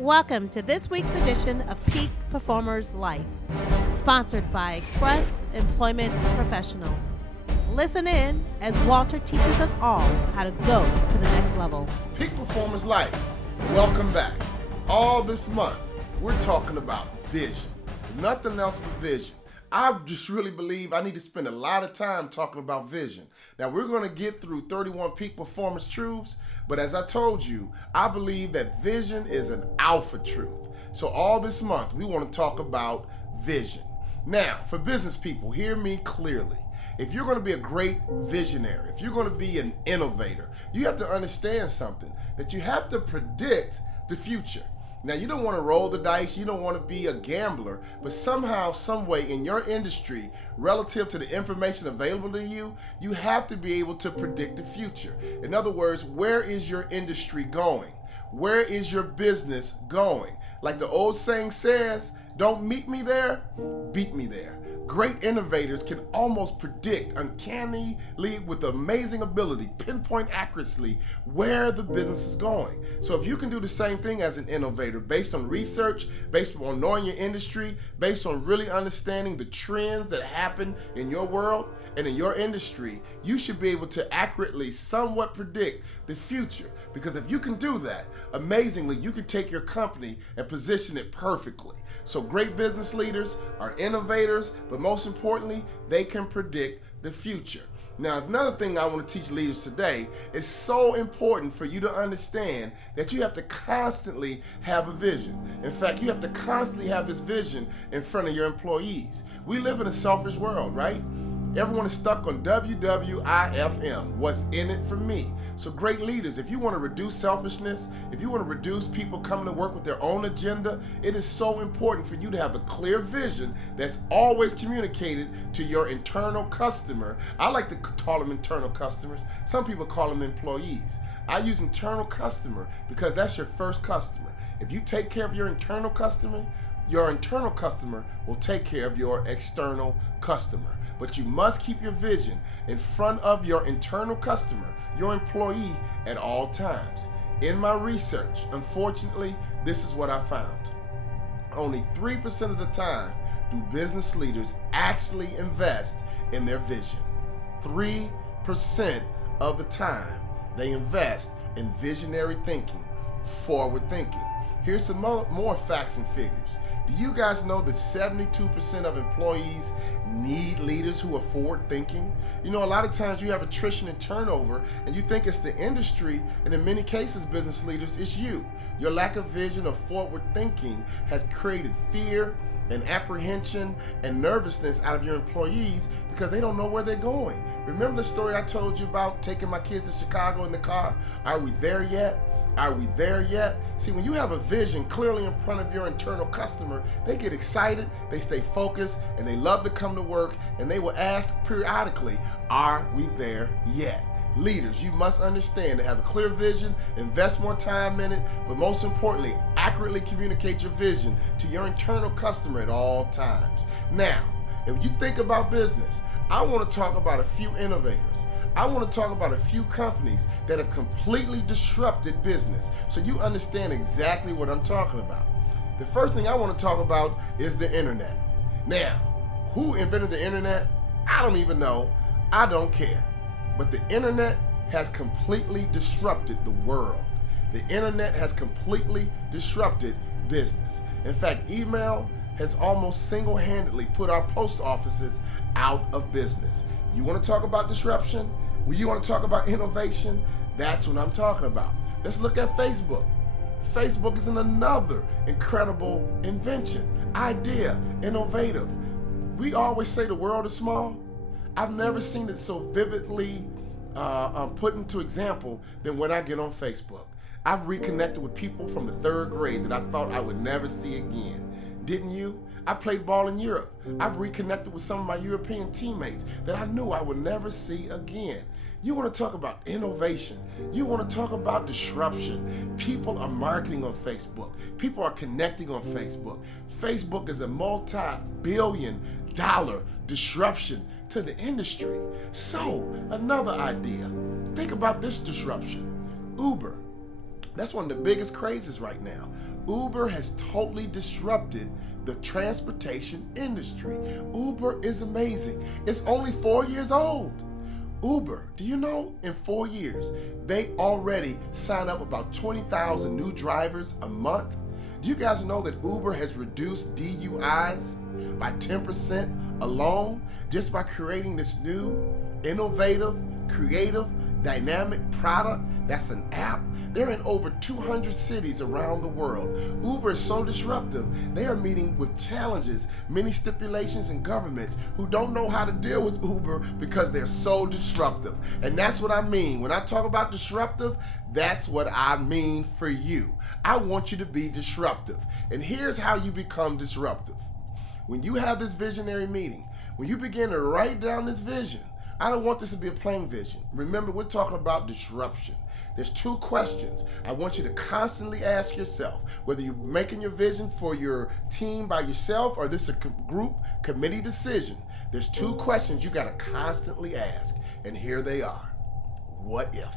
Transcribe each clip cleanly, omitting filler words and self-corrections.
Welcome to this week's edition of Peak Performers Life, sponsored by Express Employment Professionals. Listen in as Walter teaches us all how to go to the next level. Peak Performers Life, welcome back. All this month, we're talking about vision. Nothing else but vision. I just really believe I need to spend a lot of time talking about vision. Now, we're going to get through 31 peak performance truths, but as I told you, I believe that vision is an alpha truth. So all this month, we want to talk about vision. Now, for business people, hear me clearly. If you're going to be a great visionary, if you're going to be an innovator, you have to understand something, that you have to predict the future. Now, you don't want to roll the dice, you don't want to be a gambler, but somehow, some way in your industry, relative to the information available to you, you have to be able to predict the future. In other words, where is your industry going? Where is your business going? Like the old saying says, don't meet me there, beat me there. Great innovators can almost predict uncannily with amazing ability, pinpoint accuracy where the business is going. So if you can do the same thing as an innovator based on research, based on knowing your industry, based on really understanding the trends that happen in your world and in your industry, you should be able to accurately somewhat predict the future. Because if you can do that, amazingly, you can take your company and position it perfectly. So great business leaders are innovators, but most importantly, they can predict the future. Now, another thing I want to teach leaders today is so important for you to understand that you have to constantly have a vision. In fact, you have to constantly have this vision in front of your employees. We live in a selfish world, right? Everyone is stuck on WWIFM, what's in it for me. So great leaders, if you want to reduce selfishness, if you want to reduce people coming to work with their own agenda, it is so important for you to have a clear vision that's always communicated to your internal customer. I like to call them internal customers. Some people call them employees. I use internal customer because that's your first customer. If you take care of your internal customer will take care of your external customer. But you must keep your vision in front of your internal customer, your employee, at all times. In my research, unfortunately, this is what I found. Only 3% of the time do business leaders actually invest in their vision. 3% of the time they invest in visionary thinking, forward thinking. Here's some more facts and figures. Do you guys know that 72% of employees need leaders who are forward thinking? You know, a lot of times you have attrition and turnover and you think it's the industry, and in many cases, business leaders, it's you. Your lack of vision or forward thinking has created fear and apprehension and nervousness out of your employees because they don't know where they're going. Remember the story I told you about taking my kids to Chicago in the car? Are we there yet? Are we there yet? See, when you have a vision clearly in front of your internal customer, they get excited, they stay focused, and they love to come to work, and they will ask periodically, are we there yet? Leaders, you must understand to have a clear vision, invest more time in it, but most importantly, accurately communicate your vision to your internal customer at all times. Now, if you think about business, I want to talk about a few innovators. I want to talk about a few companies that have completely disrupted business so you understand exactly what I'm talking about. The first thing I want to talk about is the internet. Now, who invented the internet? I don't even know. I don't care. But the internet has completely disrupted the world. The internet has completely disrupted business. In fact, email has almost single-handedly put our post offices out of business. You want to talk about disruption? Well, you want to talk about innovation? That's what I'm talking about. Let's look at Facebook. Facebook is another incredible invention, idea, innovative. We always say the world is small. I've never seen it so vividly put into example than when I get on Facebook. I've reconnected with people from the 3rd grade that I thought I would never see again. Didn't you? I played ball in Europe. I've reconnected with some of my European teammates that I knew I would never see again. You want to talk about innovation. You want to talk about disruption. People are marketing on Facebook. People are connecting on Facebook. Facebook is a multi-billion-dollar disruption to the industry. So, another idea. Think about this disruption. Uber. That's one of the biggest crazes right now. Uber has totally disrupted the transportation industry. Uber is amazing. It's only 4 years old. Uber, do you know in 4 years, they already sign up about 20,000 new drivers a month? Do you guys know that Uber has reduced DUIs by 10% alone just by creating this new, innovative, creative, dynamic product that's an app? They're in over 200 cities around the world. Uber is so disruptive, they are meeting with challenges, many stipulations and governments who don't know how to deal with Uber because they're so disruptive. And that's what I mean. When I talk about disruptive, that's what I mean for you. I want you to be disruptive. And here's how you become disruptive. When you have this visionary meeting, when you begin to write down this vision, I don't want this to be a plain vision. Remember, we're talking about disruption. There's 2 questions I want you to constantly ask yourself, whether you're making your vision for your team by yourself or this is a group committee decision. There's 2 questions you got to constantly ask, and here they are. What if?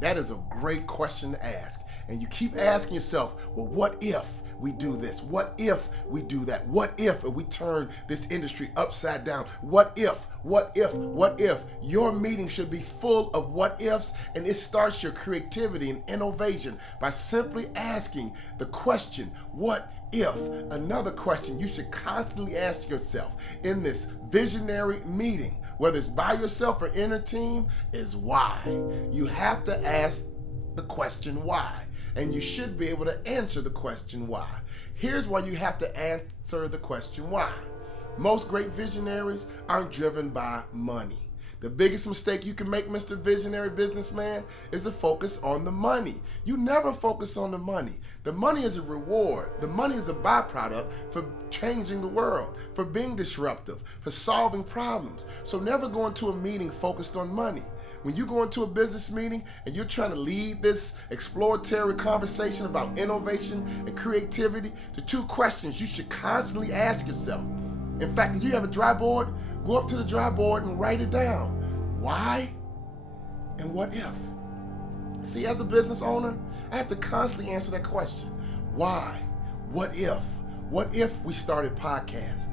That is a great question to ask. And you keep asking yourself, well, what if we do this? What if we do that? What if we turn this industry upside down? What if? What if? What if? Your meeting should be full of what ifs, and it starts your creativity and innovation by simply asking the question, what if? Another question you should constantly ask yourself in this visionary meeting, whether it's by yourself or in a team, is why. You have to ask the question why, and you should be able to answer the question why. Here's why you have to answer the question why. Most great visionaries aren't driven by money. The biggest mistake you can make, Mr. Visionary Businessman, is to focus on the money. You never focus on the money. The money is a reward. The money is a byproduct for changing the world, for being disruptive, for solving problems. So never go into a meeting focused on money. When you go into a business meeting and you're trying to lead this exploratory conversation about innovation and creativity, the 2 questions you should constantly ask yourself. In fact, if you have a dry board, go up to the dry board and write it down. Why and what if? See, as a business owner, I have to constantly answer that question. Why? What if? What if we started podcasts?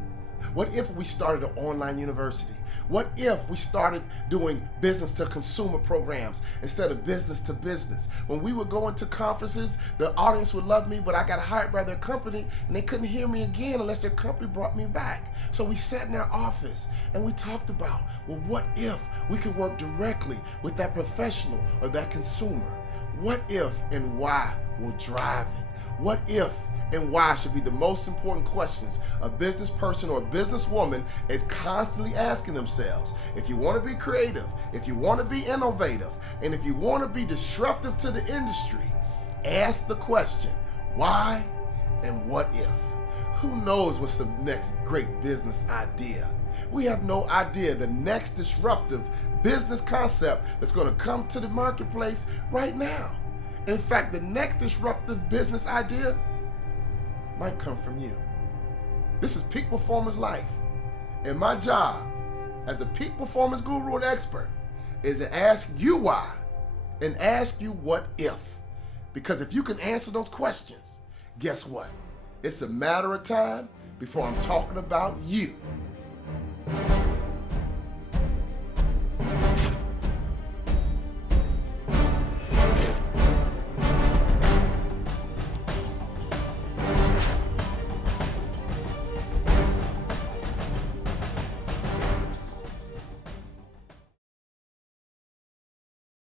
What if we started an online university? What if we started doing business to consumer programs instead of business to business? When we would go into conferences, the audience would love me, but I got hired by their company and they couldn't hear me again unless their company brought me back. So we sat in our office and we talked about, well, what if we could work directly with that professional or that consumer? What if and why will drive it? What if and why should be the most important questions a business person or a businesswoman is constantly asking themselves. If you want to be creative, if you want to be innovative, and if you want to be disruptive to the industry, ask the question, why and what if? Who knows what's the next great business idea? We have no idea the next disruptive business concept that's going to come to the marketplace right now. In fact, the next disruptive business idea might come from you. This is Peak Performance Life. And my job as a peak performance guru and expert is to ask you why and ask you what if. Because if you can answer those questions, guess what? It's a matter of time before I'm talking about you.